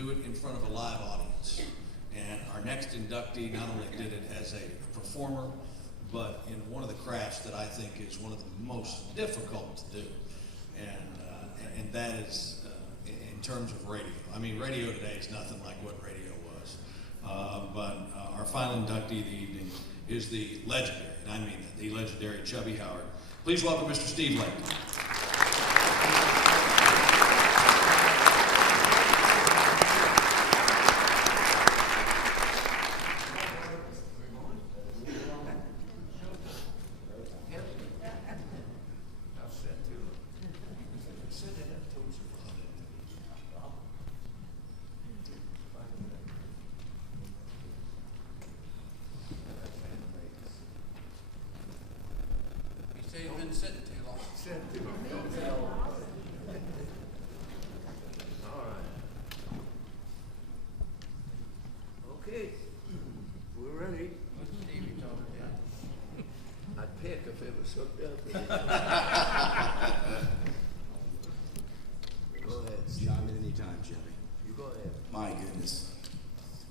do it in front of a live audience. And our next inductee not only did it as a performer, but in one of the crafts that I think is one of the most difficult to do, and that is in terms of radio. I mean, radio today is nothing like what radio was. But our final inductee of the evening is the legendary, and I mean that, the legendary Chubby Howard. Please welcome Mr. Steve Lake. You've been sitting too long. Sitting too long. Don't tell. All right. Okay. We're ready. What's Stevie told you? I'd pick if it was hooked up. Go ahead. Chime in anytime, Chubby. You go ahead. My goodness.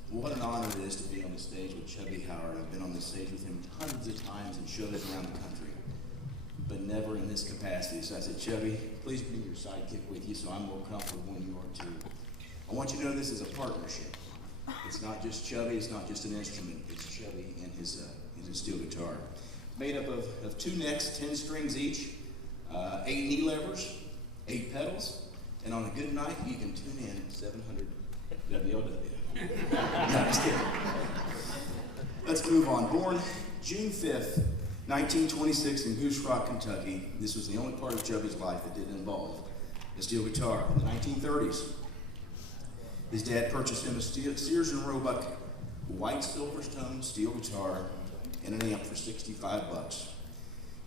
What an honor it is to be on the stage with Chubby Howard. I've been on the stage with him hundreds of times in shows around the country, but never in this capacity. So I said, Chubby, please bring your sidekick with you so I'm more comfortable when you are too. I want you to know this is a partnership. It's not just Chubby, it's not just an instrument. It's Chubby and his steel guitar. Made up of 2 necks, 10 strings each, 8 knee levers, 8 pedals, and on a good night, you can tune in 700 WLW. No, just kidding. Let's move on. Born June 5th, 1926 in Goose Rock, Kentucky. This was the only part of Chubby's life that didn't involve a steel guitar. In the 1930s, his dad purchased him a Sears and Roebuck white Silverstone steel guitar and an amp for $65.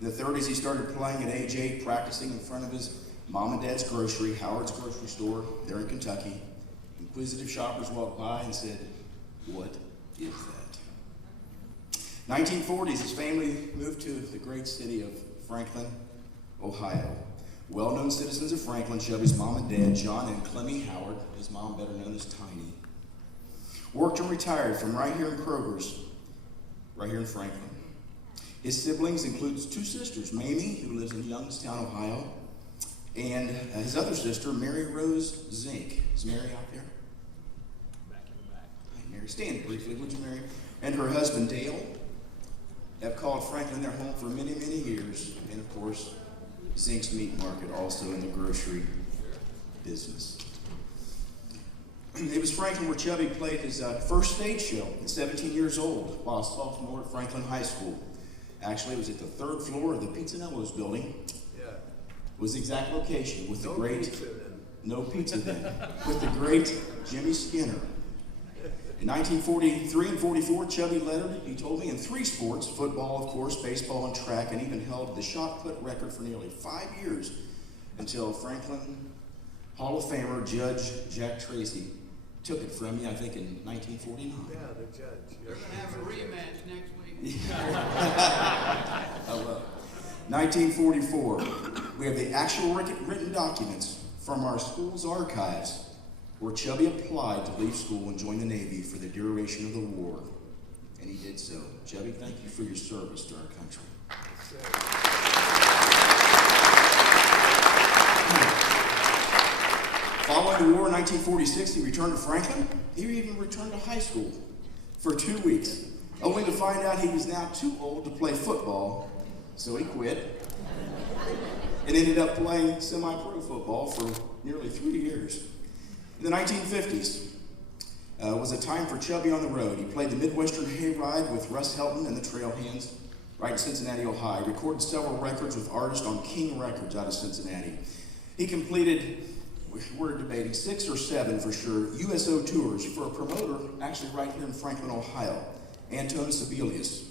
In the 30s, he started playing at age 8, practicing in front of his mom and dad's grocery, Howard's grocery store, there in Kentucky. Inquisitive shoppers walked by and said, "What is that?" 1940s, his family moved to the great city of Franklin, Ohio. Well-known citizens of Franklin, Chubby's mom and dad, John and Clemmy Howard, his mom better known as Tiny, worked and retired from right here in Kroger's, right here in Franklin. His siblings includes 2 sisters, Mamie, who lives in Youngstown, Ohio, and his other sister, Mary Rose Zink. Is Mary out there? Back in the back. Hi, Mary. Stand briefly, would you, Mary? And her husband, Dale, have called Franklin their home for many, many years. And of course, Zink's Meat Market, also in the grocery business. It was Franklin where Chubby played his first stage show at 17 years old while a sophomore at Franklin High School. Actually, it was at the 3rd floor of the Pizzanello's building. Yeah. Was the exact location with the No great, pizza then. no pizza then, with the great Jimmy Skinner. In 1943 and 44, Chubby lettered, he told me, in 3 sports, football, of course, baseball, and track, and even held the shot put record for nearly 5 years until Franklin Hall of Famer Judge Jack Tracy took it from me, I think, in 1949. Yeah, the judge. We're going to have a rematch next week. I love it. 1944, we have the actual written documents from our school's archives where Chubby applied to leave school and join the Navy for the duration of the war. And he did so. Chubby, thank you for your service to our country. Following the war in 1946, he returned to Franklin. He even returned to high school for 2 weeks, only to find out he was now too old to play football, so he quit and ended up playing semi-pro football for nearly 3 years. In the 1950s was a time for Chubby on the road. He played the Midwestern Hayride with Russ Helton and the Trailhands right in Cincinnati, Ohio. He recorded several records with artists on King Records out of Cincinnati. He completed, we're debating, 6 or 7 for sure, USO tours for a promoter actually right here in Franklin, Ohio, Antone Sebelius.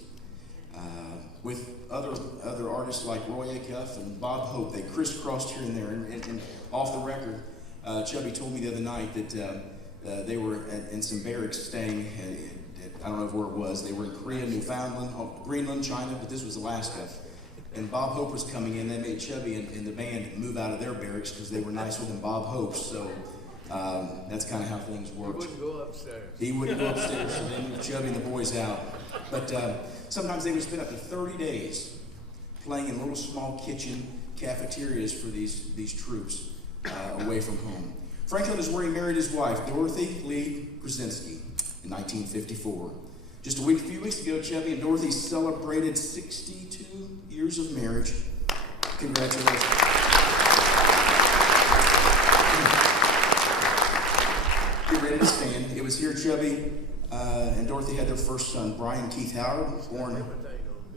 With other artists like Roy Acuff and Bob Hope. They crisscrossed here and there. And off the record, Chubby told me the other night that they were in some barracks staying at, I don't know where it was. They were in Korea, Newfoundland, Greenland, China, but this was Alaska. And Bob Hope was coming in. They made Chubby and the band move out of their barracks because they were nicer than Bob Hope's. So That's kind of how things He worked. wouldn't go upstairs. He wouldn't go upstairs, so they moved Chubby and the boys out. But sometimes they would spend up to 30 days playing in little small kitchen cafeterias for these troops away from home. Franklin is where he married his wife, Dorothy Lee Krasinski, in 1954. Just a few weeks ago, Chubby and Dorothy celebrated 62 years of marriage. Congratulations. Get ready to stand. It was here Chubby and Dorothy had their first son, Brian Keith Howard,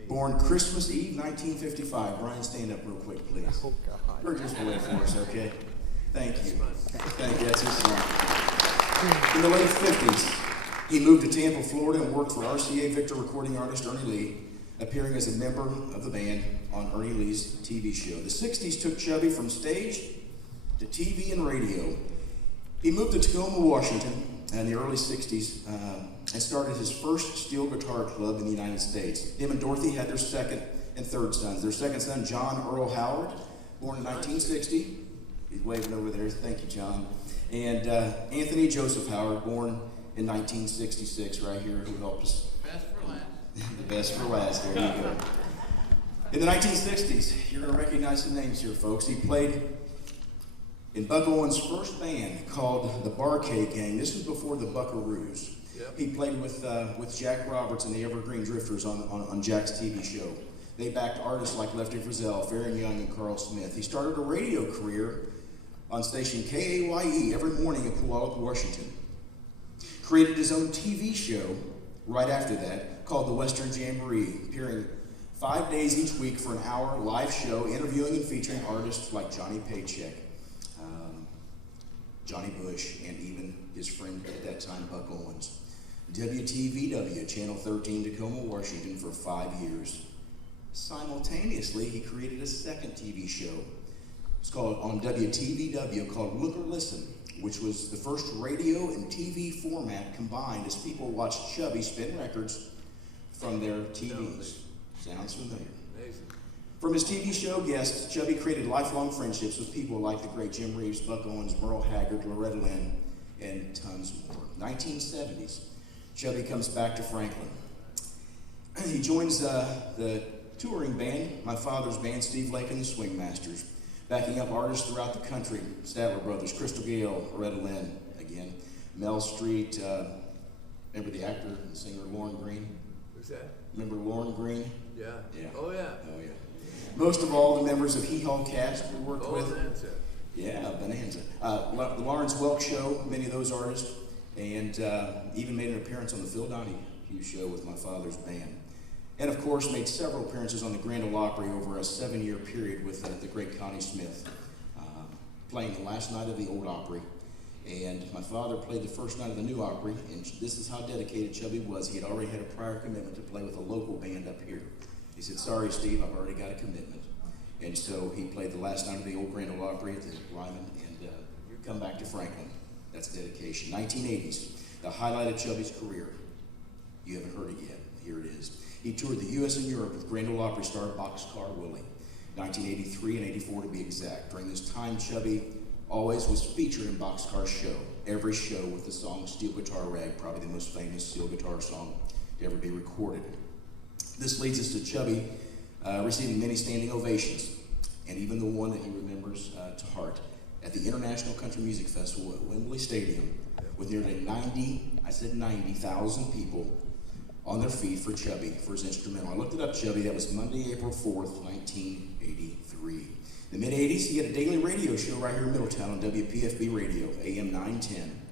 born Christmas Eve, 1955. Brian, stand up real quick, please. Oh, God. Or just wait for us, okay? Thank you. Thank you. That's his son. In the late 50s, he moved to Tampa, Florida, and worked for RCA Victor recording artist Ernie Lee, appearing as a member of the band on Ernie Lee's TV show. The 60s took Chubby from stage to TV and radio. He moved to Tacoma, Washington in the early 60s and started his first steel guitar club in the United States. Him and Dorothy had their second and third sons. Their second son, John Earl Howard, born in 1960. He's waving over there. Thank you, John. And Anthony Joseph Howard, born in 1966, right here, who helped us. Best for last. The best for last. There you go. In the 1960s, you're going to recognize the names here, folks. He played in Buck Owens' first band called the Barcade Gang. This was before the Buckaroos. Yep. He played with Jack Roberts and the Evergreen Drifters on Jack's TV show. They backed artists like Lefty Frizzell, Farron Young, and Carl Smith. He started a radio career on station KAYE every morning in Puyallup, Washington. Created his own TV show right after that called the Western Jamboree, appearing 5 days each week for an hour live show, interviewing and featuring artists like Johnny Paycheck, Johnny Bush, and even his friend at that time, Buck Owens. WTVW, Channel 13, Tacoma, Washington, for 5 years. Simultaneously, he created a second TV show. It's called on WTVW called Look or Listen, which was the first radio and TV format combined as people watched Chubby spin records from their TVs. Sounds familiar. Amazing. From his TV show guests, Chubby created lifelong friendships with people like the great Jim Mears, Buck Owens, Merle Haggard, Loretta Lynn, and tons more. 1970s, Chubby comes back to Franklin. He joins the touring band, my father's band, Steve Lake and the Swing Masters, backing up artists throughout the country. Statler Brothers, Crystal Gale, Loretta Lynn, again, Mel Street, remember the actor and singer Lauren Green? Who's that? Remember Lauren Green? Yeah. Yeah. Oh, yeah. Oh, yeah. Most of all, the members of Hee Haw Cast we worked with. Bonanza. Yeah, Bonanza. The Lawrence Welk Show, many of those artists, and even made an appearance on the Phil Donahue Show with my father's band. And of course, made several appearances on the Grand Ole Opry over a 7-year period with the great Connie Smith, playing the last night of the Old Opry. And my father played the first night of the New Opry, and this is how dedicated Chubby was. He had already had a prior commitment to play with a local band up here. He said, "Sorry, Steve, I've already got a commitment." And so he played the last night of the old Grand Ole Opry at the Ryman, and you come back to Franklin. That's dedication. 1980s, the highlight of Chubby's career. You haven't heard it yet. Here it is. He toured the U.S. and Europe with Grand Ole Opry star Boxcar Willie, 1983 and 84 to be exact. During this time, Chubby always was featured in Boxcar's show, every show with the song Steel Guitar Rag, probably the most famous steel guitar song to ever be recorded. This leads us to Chubby receiving many standing ovations, and even the one that he remembers to heart, at the International Country Music Festival at Wembley Stadium, with nearly 90,000 people on their feet for Chubby, for his instrumental. I looked it up, Chubby. That was Monday, April 4th, 1983. In the mid-'80s, he had a daily radio show right here in Middletown on WPFB Radio, AM 910.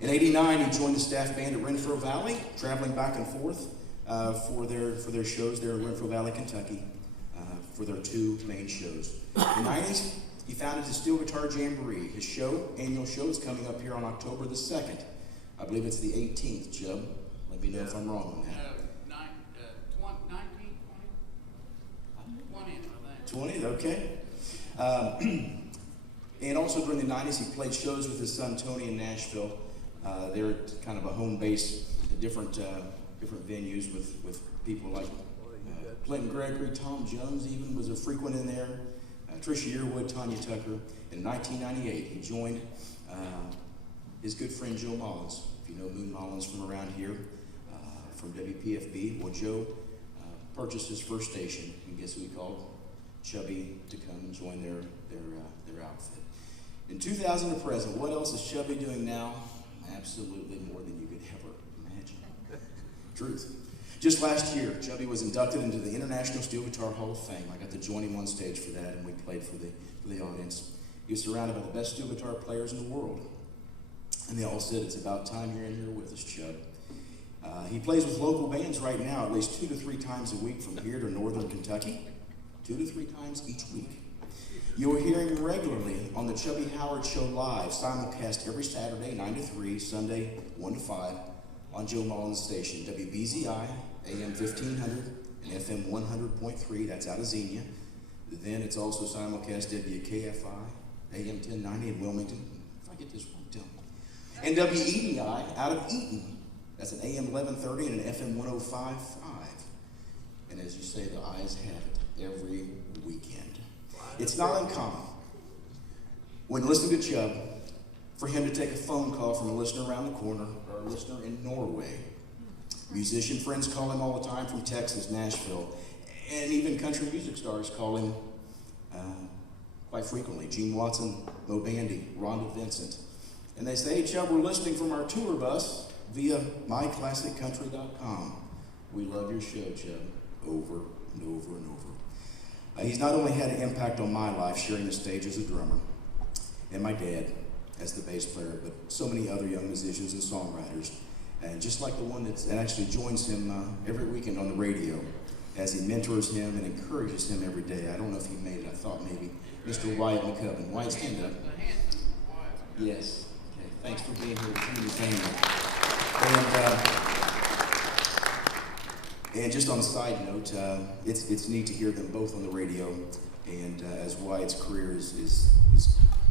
In '89, he joined the staff band at Renfro Valley, traveling back and forth for their shows there in Renfro Valley, Kentucky, for their 2 main shows. In the '90s, he founded his Steel Guitar Jamboree. His annual show is coming up here on October the 2nd. I believe it's the 18th, Chub. Let me know if I'm wrong on that. 20th, okay. And also during the '90s, he played shows with his son Tony in Nashville. They're at kind of a home base, different venues with people like Clinton Gregory, Tom Jones even was a frequent in there, Trisha Yearwood, Tanya Tucker. In 1998, he joined his good friend Joe Mullins. If you know Moon Mullins from around here, from WPFB, well, Joe purchased his first station, and guess who he called? Chubby to come and join their outfit. In 2000 to present, what else is Chubby doing now? Absolutely more than you could ever imagine. Truth. Just last year, Chubby was inducted into the International Steel Guitar Hall of Fame. I got to join him on stage for that, and we played for the audience. He was surrounded by the best steel guitar players in the world. And they all said, it's about time you're in here with us, Chub. He plays with local bands right now, at least 2 to 3 times a week from here to northern Kentucky. 2 to 3 times each week. You'll hear him regularly on the Chubby Howard Show Live, simulcast every Saturday, 9 to 3, Sunday, 1 to 5, on Joe Mullins' station, WBZI, AM 1500 and FM 100.3, that's out of Xenia. Then it's also simulcast WKFI, AM 1090 in Wilmington. If I get this wrong, tell me. And WEDI out of Eaton. That's an AM 1130 and an FM 105.5. And as you say, the eyes have it every weekend. It's not uncommon when listening to Chub for him to take a phone call from a listener around the corner or a listener in Norway. Musician friends call him all the time from Texas, Nashville, and even country music stars call him quite frequently. Gene Watson, Mo Bandy, Rhonda Vincent. And they say, hey, Chub, we're listening from our tour bus via myclassiccountry.com. We love your show, Chub, over and over and over. He's not only had an impact on my life, sharing the stage as a drummer, and my dad as the bass player, but so many other young musicians and songwriters. And just like the one that actually joins him every weekend on the radio, as he mentors him and encourages him every day. I don't know if he made it. I thought maybe Mr. Wyatt McCubbin. Wyatt, stand up. Yes. Okay. Thanks for being here with me, family. And just on a side note, it's neat to hear them both on the radio. And as Wyatt's career is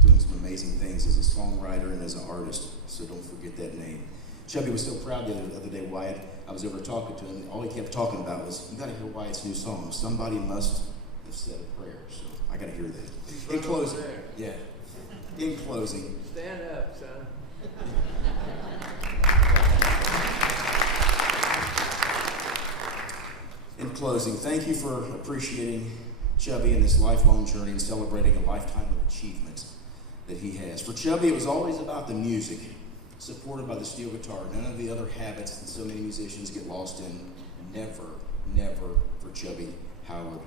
doing some amazing things as a songwriter and as an artist, so don't forget that name. Chubby was so proud the other day, Wyatt. I was over talking to him, and all he kept talking about was, you got to hear Wyatt's new song. Somebody must have said a prayer. So I got to hear that. In closing, yeah. In closing. Stand up, son. In closing, thank you for appreciating Chubby and this lifelong journey and celebrating a lifetime of achievement that he has. For Chubby, it was always about the music, supported by the steel guitar. None of the other habits that so many musicians get lost in. Never, never for Chubby Howard.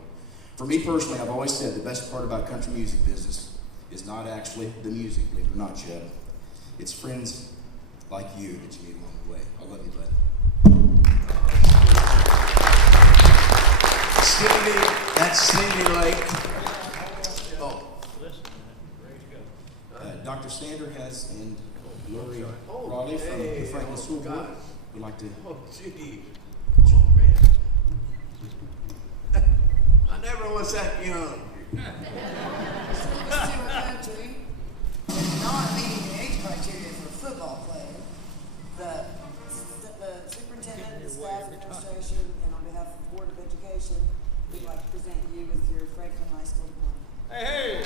For me personally, I've always said the best part about country music business is not actually the music, believe it or not, Chub. It's friends like you that you meet along the way. I love you, bud. Stevie, that's Stevie Lake. Oh. Dr. Sander has, and Lori Raleigh from the Franklin School Board would like to. Oh, gee. Oh, man. I never was that young. Service to a country is not meeting the age criteria for a football player. The superintendent, the staff administration, and on behalf of the Board of Education, we'd like to present you with your Franklin High School diploma. Hey,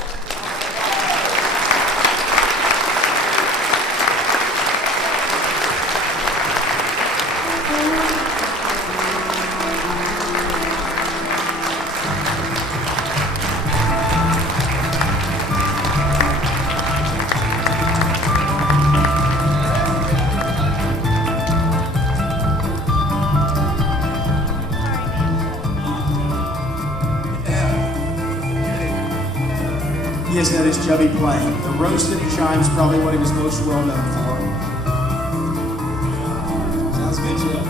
Yes, that is Chubby playing. The Rose City Chime's probably what he was most well known for. Sounds good, Chub.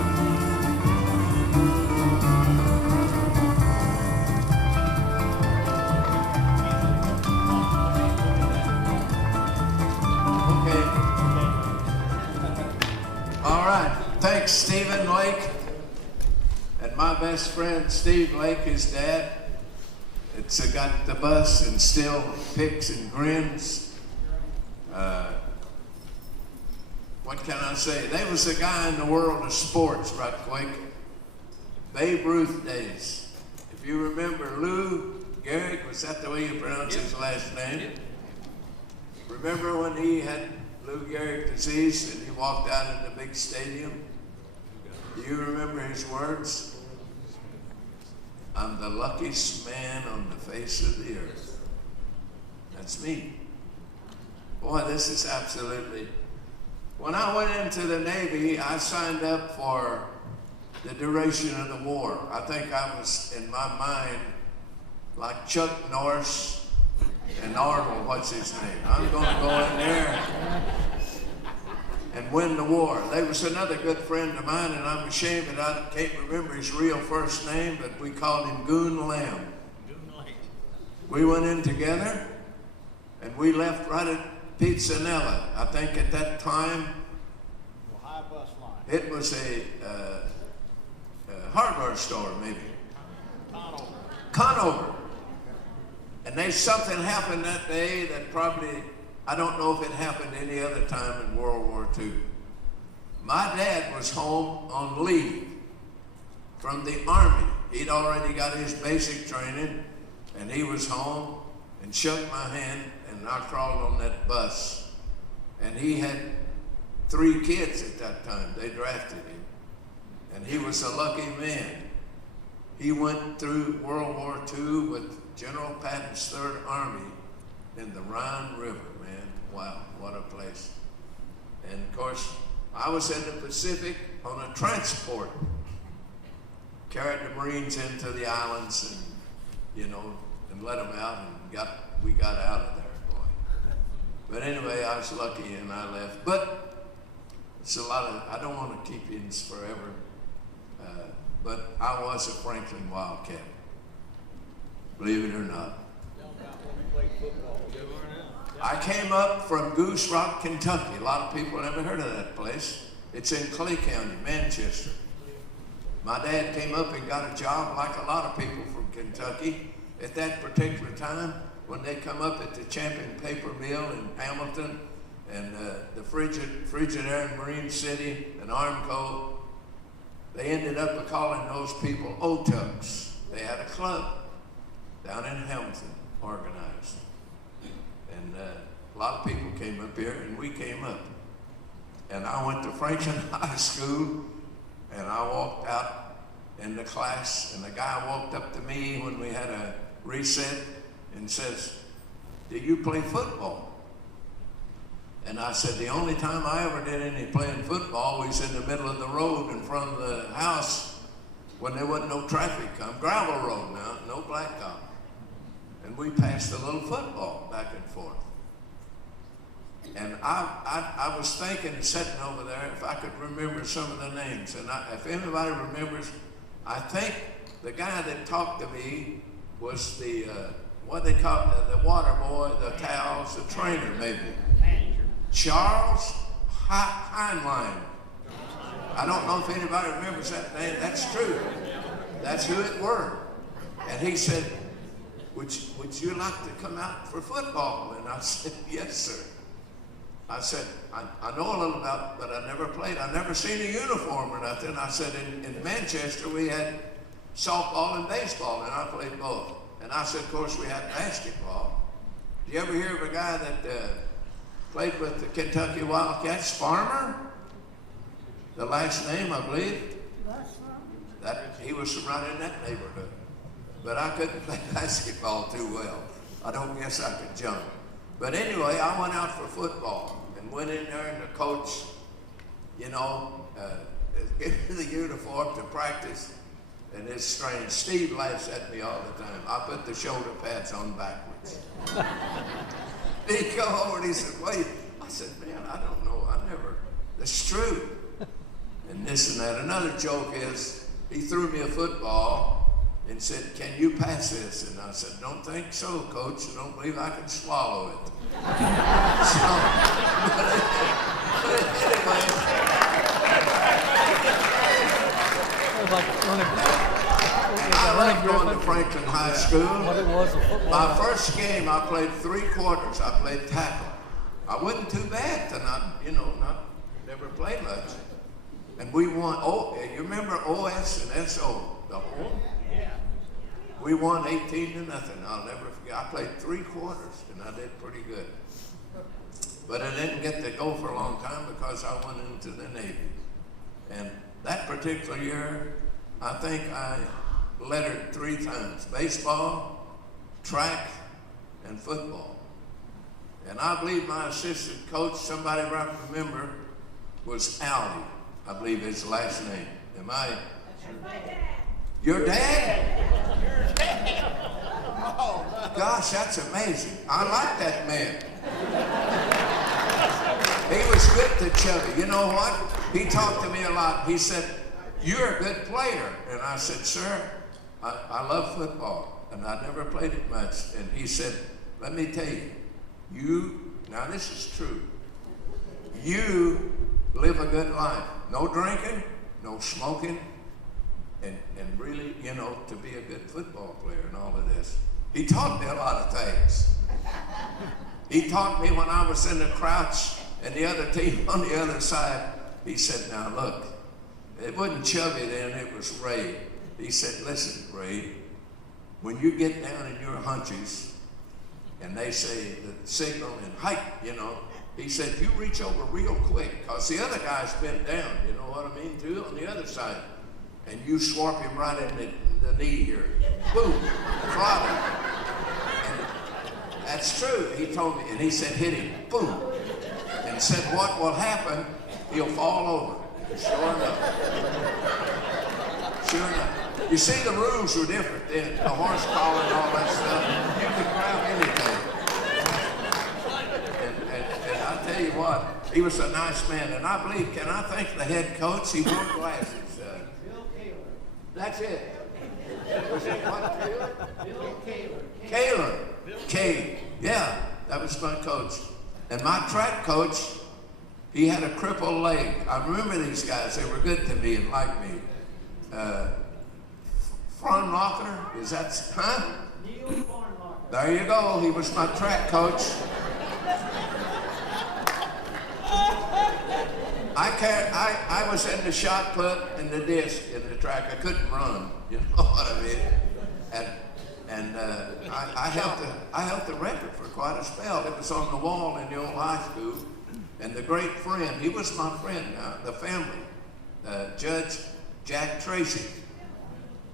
okay. All right. Thanks, Stephen Lake. And my best friend, Steve Lake, his dad. It's got the bus and still picks and grins. What can I say? They was a guy in the world of sports right quick. Babe Ruth days. If you remember Lou Gehrig, was that the way you pronounce his last name? Remember when he had Lou Gehrig disease, and he walked out in the big stadium. Do you remember his words? I'm the luckiest man on the face of the earth. That's me. Boy, this is absolutely. When I went into the Navy, I signed up for the duration of the war. I think I was, in my mind, like Chuck Norris and Arnold, what's his name? I'm going to go in there and win the war. There was another good friend of mine, and I'm ashamed that I can't remember his real first name, but we called him Goon Lamb. We went in together, and we left right at Pizzanella. I think at that time, High bus line. it was a hardware store, maybe. Conover. And there's something happened that day that probably, I don't know if it happened any other time in World War II. My dad was home on leave from the Army. He'd already got his basic training, and he was home and shook my hand, and I crawled on that bus. And he had 3 kids at that time. They drafted him. And he was a lucky man. He went through World War II with General Patton's 3rd Army in the Rhine River, man. Wow, what a place. And of course, I was in the Pacific on a transport. Carried the Marines into the islands and, you know, and let them out, and we got out of there, boy. But anyway, I was lucky and I left. But it's a lot of, I don't want to keep this forever. But I was a Franklin Wildcat, believe it or not. I came up from Goose Rock, Kentucky. A lot of people never heard of that place. It's in Clay County, Manchester. My dad came up and got a job like a lot of people from Kentucky at that particular time when they come up at the Champion Paper Mill in Hamilton and the Frigidaire in Marine City and Armco. They ended up calling those people O-Tucks. They had a club down in Hamilton, organized. And a lot of people came up here, and we came up. And I went to Franklin High School, and I walked out in the class, and the guy walked up to me when we had a reset and says, "Do you play football?" And I said, the only time I ever did any playing football was in the middle of the road in front of the house when there wasn't no traffic come. Gravel road now, no blacktop. And we passed a little football back and forth. And I was thinking, sitting over there, if I could remember some of the names. And if anybody remembers, I think the guy that talked to me was the, what they call it, the water boy, the towels, the trainer maybe. Charles Heinlein. I don't know if anybody remembers that name. That's true. That's who it were. And he said, would you like to come out for football? And I said, yes, sir. I said, I know a little about it, but I never played. I never seen a uniform or nothing. I said, in Manchester, we had softball and baseball, and I played both. And I said, of course, we had basketball. Do you ever hear of a guy that played with the Kentucky Wildcats, Farmer? The last name, I believe. He was from right in that neighborhood. But I couldn't play basketball too well. I don't guess I could jump. But anyway, I went out for football and went in there, and the coach, you know, gave me the uniform to practice. And it's strange. Steve laughs at me all the time. I put the shoulder pads on backwards. He'd come over and he said, wait. I said, man, I don't know. That's true. And this and that. Another joke is, he threw me a football and said, can you pass this? And I said, don't think so, coach. I don't believe I can swallow it. I left going to Franklin High School. My first game, I played 3 quarters. I played tackle. I wasn't too bad to never played much. And we won, you remember OS and SO, the whole? Yeah. We won 18-0. I'll never forget. I played 3 quarters, and I did pretty good. but I didn't get to go for a long time because I went into the Navy. And that particular year, I think I lettered 3 times: baseball, track, and football. And I believe my assistant coach, somebody right remember, was Allie, I believe his last name. Am I? That's my dad. Your dad? Gosh, that's amazing. I like that man. He was good to Chubby. You know what? He talked to me a lot. He said, "You're a good player." And I said, "Sir, I love football, and I never played it much." And he said, "Let me tell you, now this is true. You live a good life. No drinking, no smoking, and really, you know, to be a good football player and all of this." He taught me a lot of things. He taught me when I was in the crouch and the other team on the other side. He said, "Now look, it wasn't Chubby then, it was Ray." He said, "Listen, Ray, when you get down in your hunches and they say the signal and hike, you know," he said, "you reach over real quick, because the other guy's bent down, you know what I mean, too, on the other side. And you swarp him right in the knee here. Boom, throttle him." And that's true, he told me. And he said, "Hit him, boom." And said, "What will happen, he'll fall over." Sure enough. Sure enough. You see, the rules were different then. The horse collar and all that stuff. You could grab anything. And I tell you what, he was a nice man. And I believe, can I thank the head coach? He wore glasses. Bill Kaler. That's it. Was it what, Taylor? Bill Kaler. Kaler. K. Yeah, that was my coach. And my track coach, he had a crippled leg. I remember these guys. They were good to me and liked me. Farnlocker, is that, huh? Neil Farnlocker. There you go. He was my track coach. I was in the shot put and the disc in the track. I couldn't run. You know what I mean? And I held the record for quite a spell. It was on the wall in the old high school. And the great friend, he was my friend now, the family, Judge Jack Tracy.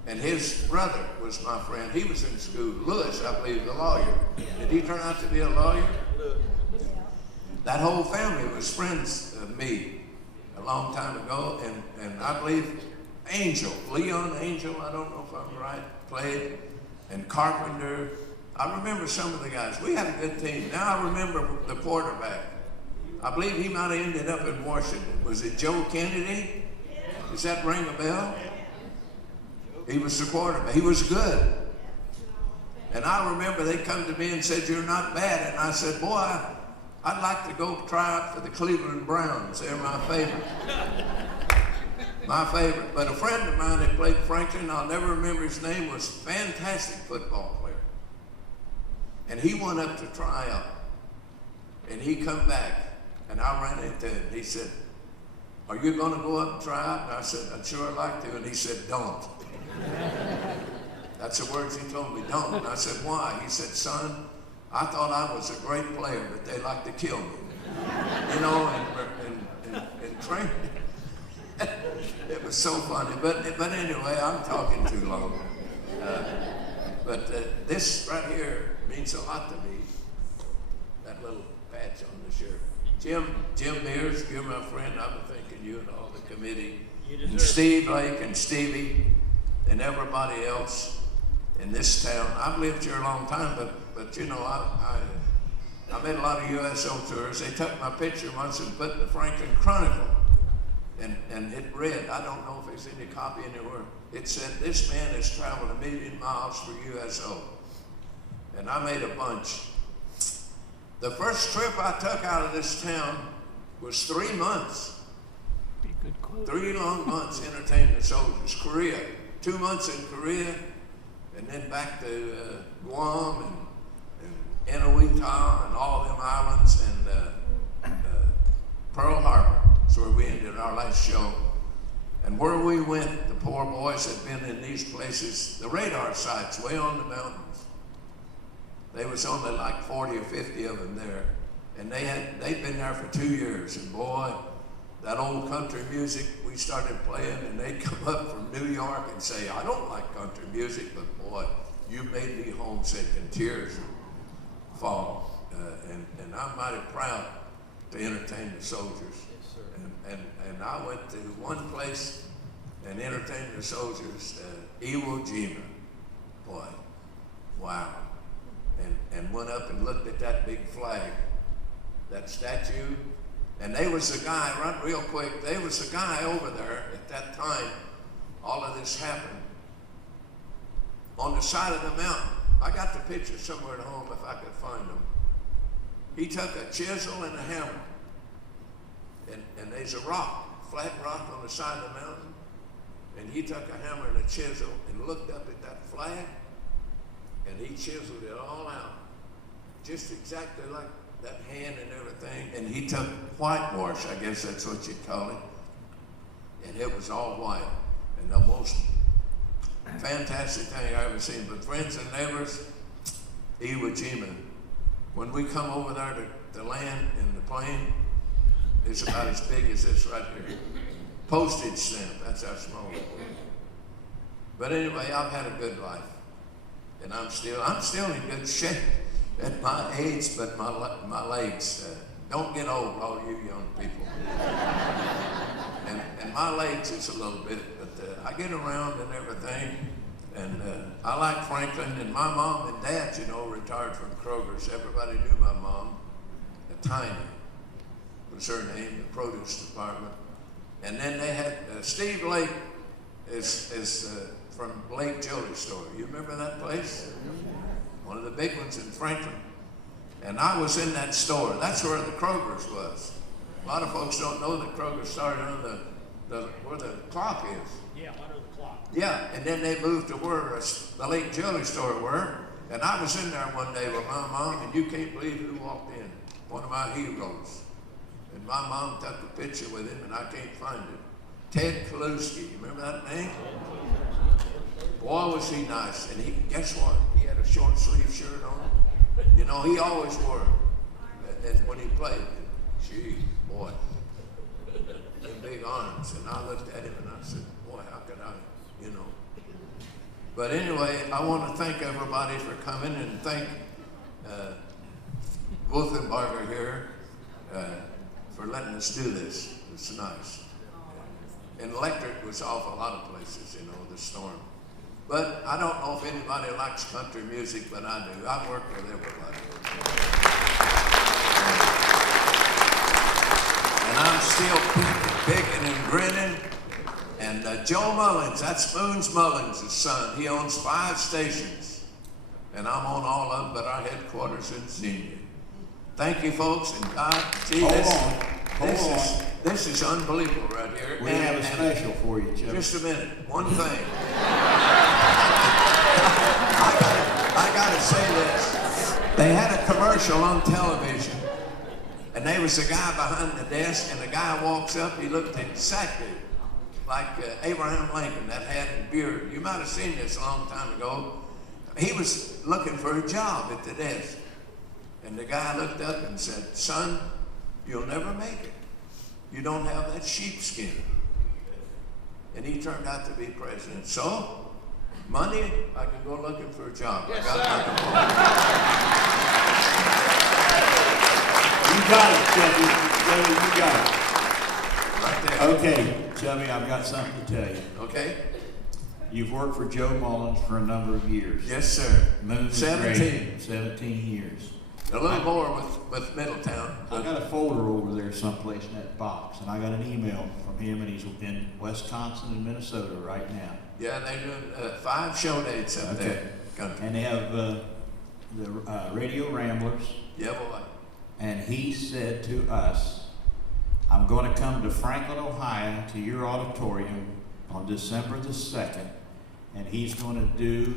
And his brother was my friend. He was in school. Lewis, I believe, the lawyer. Did he turn out to be a lawyer? That whole family was friends of me a long time ago. And I believe Angel, Leon Angel, I don't know if I'm right, played. And Carpenter. I remember some of the guys. We had a good team. Now I remember the quarterback. I believe he might have ended up in Washington. Was it Joe Kennedy? Does that ring a bell? He was the quarterback. He was good. And I remember they come to me and said, "You're not bad." And I said, "Boy, I'd like to go try out for the Cleveland Browns. They're my favorite." My favorite. But a friend of mine that played Franklin, I'll never remember his name, was a fantastic football player. And he went up to try out. And he come back. And I ran into him. He said, "Are you going to go up and try out?" And I said, "I'd sure like to." And he said, "Don't." That's the words he told me, "Don't." And I said, "Why?" He said, "Son, I thought I was a great player, but they like to kill me." You know, and training. It was so funny. But anyway, I'm talking too long. But this right here means a lot to me. That little patch on the shirt. Jim Mears, you're my friend. I've been thinking you and all the committee. And Steve Lake and Stevie and everybody else in this town. I've lived here a long time, but you know, I made a lot of USO tours. They took my picture once and put in the Franklin Chronicle. And it read, I don't know if there's any copy anywhere, it said, "This man has traveled 1,000,000 miles for USO." And I made a bunch. The first trip I took out of this town was 3 months. 3 long months entertaining the soldiers. Korea, 2 months in Korea, and then back to Guam and Inawita and all them islands and Pearl Harbor. That's where we ended our last show. And where we went, the poor boys had been in these places, the radar sites way on the mountains. There was only like 40 or 50 of them there. and they'd been there for 2 years, and boy, that old country music we started playing, and they'd come up from New York and say, I don't like country music, but boy, you made me homesick, and tears would fall. And I'm mighty proud to entertain the soldiers. Yes, sir. And I went to one place and entertained the soldiers, Iwo Jima. Boy, wow. And went up and looked at that big flag, that statue. And there was a guy, run real quick, there was a guy over there at that time, all of this happened, on the side of the mountain. I got the picture somewhere at home if I could find them. He took a chisel and a hammer, and there's a rock, flat rock on the side of the mountain, and he took a hammer and a chisel and looked up at that flag, and he chiseled it all out, just exactly like that hand and everything, and he took whitewash, I guess that's what you'd call it, and it was all white, and the most fantastic thing I ever seen. But friends and neighbors, Iwo Jima, when we come over there to land in the plane, it's about as big as this right here. Postage stamp, that's how small it was. But anyway, I've had a good life, and I'm still in good shape at my age, but my legs don't get old, all you young people. and my legs is a little bit, but I get around and everything. And I like Franklin, and my mom and dad, you know, retired from Kroger's. Everybody knew my mom. Tiny was her name, the produce department. And then they had Steve Lake is from Lake Jewelry Store. You remember that place? One of the big ones in Franklin. And I was in that store. That's where the Kroger's was. A lot of folks don't know that Kroger started on where the clock is. Yeah, under the clock. Yeah, and then they moved to where the Lake Jewelry Store were. And I was in there one day with my mom, and you can't believe who walked in. One of my heroes. And my mom took a picture with him, and I can't find it. Ted Kaluski, you remember that name? Boy, was he nice. And guess what? He had a short sleeve shirt on. You know, he always wore it. And when he played, gee, boy, the big arms. And I looked at him and I said, boy, how could I, you know. But anyway, I want to thank everybody for coming, and thank Wolfenbarger here for letting us do this. It's nice. And electric was off a lot of places, you know, the storm. But I don't know if anybody likes country music, but I do. I work with everybody. And I'm still picking and grinning. And Joe Mullins, that's Spoons Mullins' son. He owns 5 stations. And I'm on all of them, but our headquarters in Xenia. Thank you, folks, and God, gee, this is unbelievable right here. We have a special for you, Chubby. Just a minute, one thing. I gotta say this. They had a commercial on television, and there was a guy behind the desk, and the guy walks up, he looked exactly like Abraham Lincoln, that hat and beard. You might have seen this a long time ago. He was looking for a job at the desk. And the guy looked up and said, son, you'll never make it. You don't have that sheepskin. And he turned out to be president. So, Monday, I can go looking for a job. Yes, I got You got it, Chubby. Chubby, you got it. right there. Okay, Chubby, I've got something to tell you. Okay? You've worked for Joe Mullins for a number of years. Yes, sir. Moon is 17. great. 17 years. A little more with Middletown. I got a folder over there someplace in that box, and I got an email from him, and he's in Wisconsin and Minnesota right now. Yeah, they're doing 5 show dates up there. Country. And they have the Radio Ramblers, Yeah, boy. and he said to us, I'm going to come to Franklin, Ohio, to your auditorium on December the 2nd, and he's going to do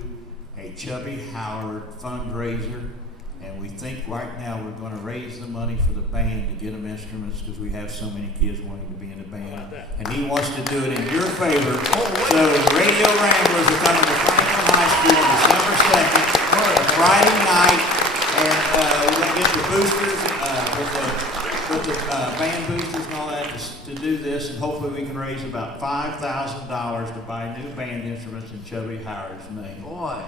a Chubby Howard fundraiser. And we think right now we're going to raise the money for the band to get them instruments, because we have so many kids wanting to be in the band. And he wants to do it in your favor. So the Radio Ramblers are coming to Franklin High School on December 2nd, Friday night. And we're going to get the boosters, with the band boosters and all that to do this, and hopefully we can raise about $5,000 to buy new band instruments in Chubby Howard's name. Boy,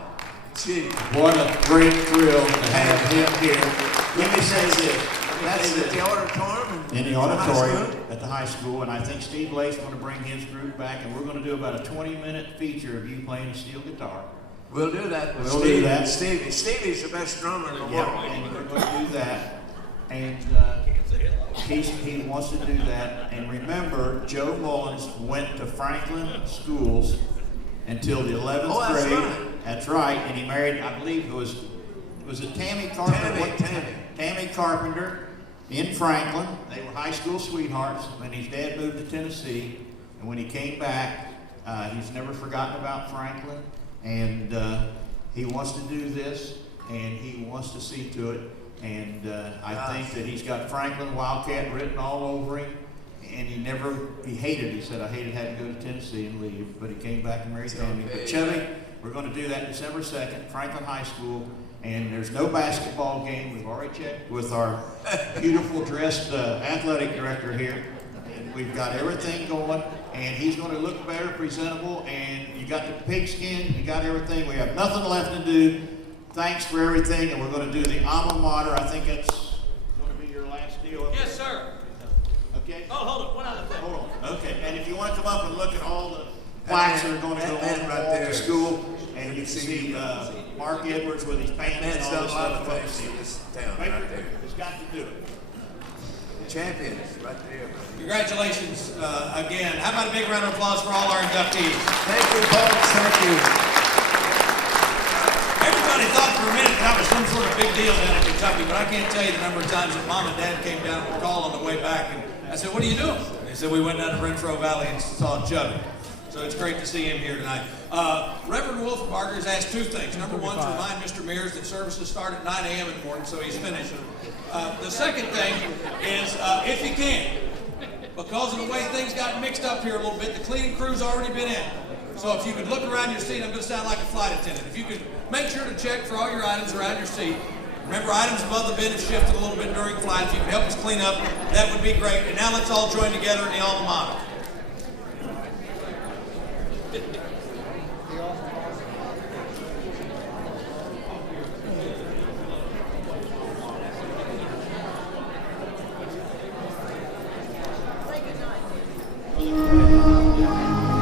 gee. What a great thrill to have him here. Let me say this. That's at the auditorium? In the auditorium at the high school, and I think Steve Lake's going to bring his group back, and we're going to do about a 20-minute feature of you playing a steel guitar. We'll do that with We'll do that. Stevie. Stevie's the best drummer in the world. Yeah, and we're going to do that. And he wants to do that. And remember, Joe Mullins went to Franklin schools until the 11th that's grade. right. That's right. And he married, I believe it was it Tammy Carpenter? Tammy Carpenter in Franklin. They were high school sweethearts when his dad moved to Tennessee. And when he came back, he's never forgotten about Franklin. And he wants to do this, and he wants to see to it. And I think that he's got Franklin Wildcat written all over him. And he hated, he said, I hated having to go to Tennessee and leave. But he came back and married Tammy. But Chubby, we're going to do that December 2nd, Franklin High School. And there's no basketball game. We've already checked with our beautiful dressed athletic director here. And we've got everything going. And he's going to look better, presentable. And you got the pigskin, you got everything. We have nothing left to do. Thanks for everything. And we're going to do the alma mater. I think it's going to be your last deal. Yes, sir. Okay? Oh, hold on. One other thing. Hold on. Okay. And if you want to come up and look at all the plaques that are going to go on right right there. to school, and you can see Mark Edwards with his pants Man's and all done this a lot stuff. of things in this town Baker right there. has got to do it. Champions right there. Congratulations again. How about a big round of applause for all our inductees? Thank you, folks. Thank you. Everybody thought for a minute that was some sort of big deal down in Kentucky, but I can't tell you the number of times that Mom and Dad came down for a call on the way back, and I said, what are you doing? They said, we went down to Renfro Valley and saw Chubby. So it's great to see him here tonight. Reverend Wolfenbarger has asked two things. Number one, to remind Mr. Mears that services start at 9 a.m. in the morning, so he's finished. The second thing is, if he can, because of the way things got mixed up here a little bit, the cleaning crew's already been in. So if you could look around your seat, I'm going to sound like a flight attendant. If you could make sure to check for all your items around your seat. Remember, items above the bin have shifted a little bit during flight. If you could help us clean up, that would be great. And now let's all join together in the alma mater. Thank you.